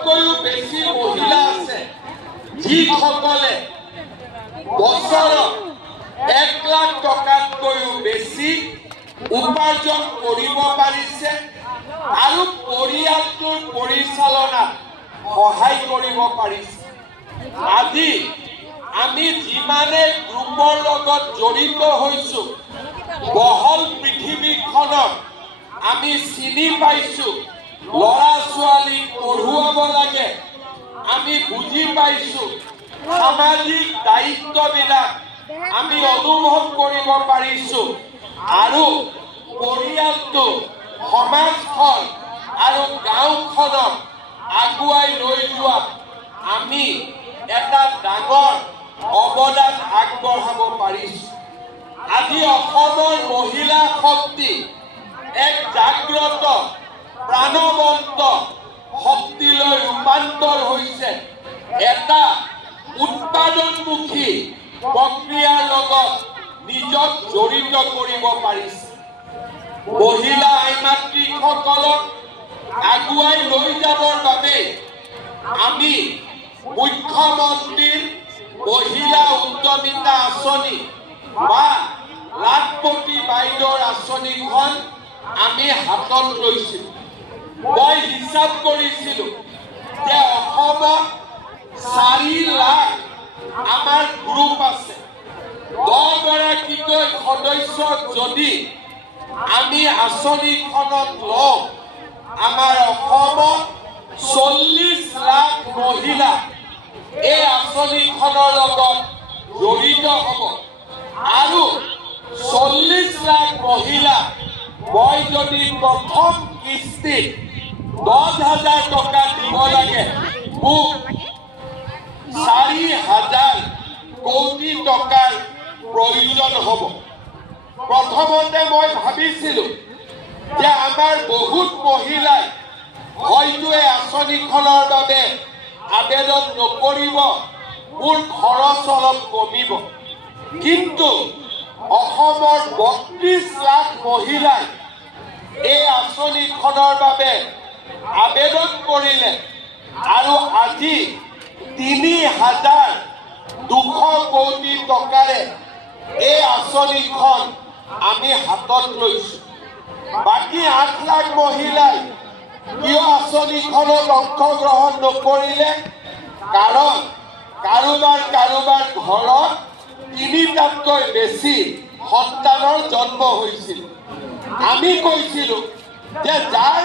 লাখতকৈও বেছি মহিলা আছে যিসকলে বছৰত 1 লাখ টকাতকৈও বেছি উপাৰ্জন কৰিব পাৰিছে আৰু পৰিয়ালটোৰ পৰিচালনাত সহায় কৰিব পাৰিছে। আজি আমি যিমানে গ্ৰুপৰ লগত জড়িত হৈছো বহল পৃথিৱীখনত আমি চিনি পাইছো ল'ৰা ছোৱালী পঢ়ুৱাব লাগে, আমি বুজি পাইছো সামাজিক দায়িত্ববিলাক আমি অনুভৱ কৰিব পাৰিছো আৰু পৰিয়ালটো সমাজখন আৰু গাঁওখনক আগুৱাই লৈ যোৱাত আমি এটা ডাঙৰ অৱদান আগবঢ়াব পাৰিছো। আজি অসমৰ মহিলা শক্তি এক জাগ্ৰত প্ৰাণৱন্ত শক্তিলৈ ৰূপান্তৰ হৈছে এটা উৎপাদনমুখী প্ৰক্ৰিয়াৰ লগত নিজক জড়িত কৰিব পাৰিছে। মহিলা আইমাতৃসকলক আগুৱাই লৈ যাবৰ বাবে আমি মুখ্যমন্ত্ৰীৰ মহিলা উদ্যমিতা আঁচনি বা লাখপতি বাইদেউৰ আঁচনিখন আমি হাতত লৈছিলোঁ। মই হিচাপ কৰিছিলোঁ যে অসমত 4 লাখ আমাৰ গ্ৰুপ আছে। 10 গৰাকীকৈ সদস্যক যদি আমি আঁচনিখনত লওঁ আমাৰ অসমত 40 লাখ মহিলা এই আঁচনিখনৰ লগত জড়িত হ'ব আৰু 40 লাখ মহিলা মই যদি প্ৰথম কিস্তিত 10,000 টকা দিব লাগে মোক 4,000 কোটি টকাৰ প্ৰয়োজন হ'ব। প্ৰথমতে মই ভাবিছিলোঁ যে আমাৰ বহুত মহিলাই হয়তো এই আঁচনিখনৰ বাবে আবেদন নকৰিব, মোৰ খৰচ অলপ কমিব। কিন্তু অসমৰ 32 লাখ মহিলাই এই আঁচনিখনৰ বাবে আবেদন কৰিলে আৰু আজি 3,200 কোটি টকাৰে এই আঁচনিখন আমি হাতত লৈছো। বাকী 8 লাখ মহিলাই কিয় আঁচনিখনত অংশগ্ৰহণ নকৰিলে? কাৰণ কাৰোবাৰ ঘৰত 3টাতকৈ বেছি সন্তানৰ জন্ম হৈছিল। আমি কৈছিলো যে যাৰ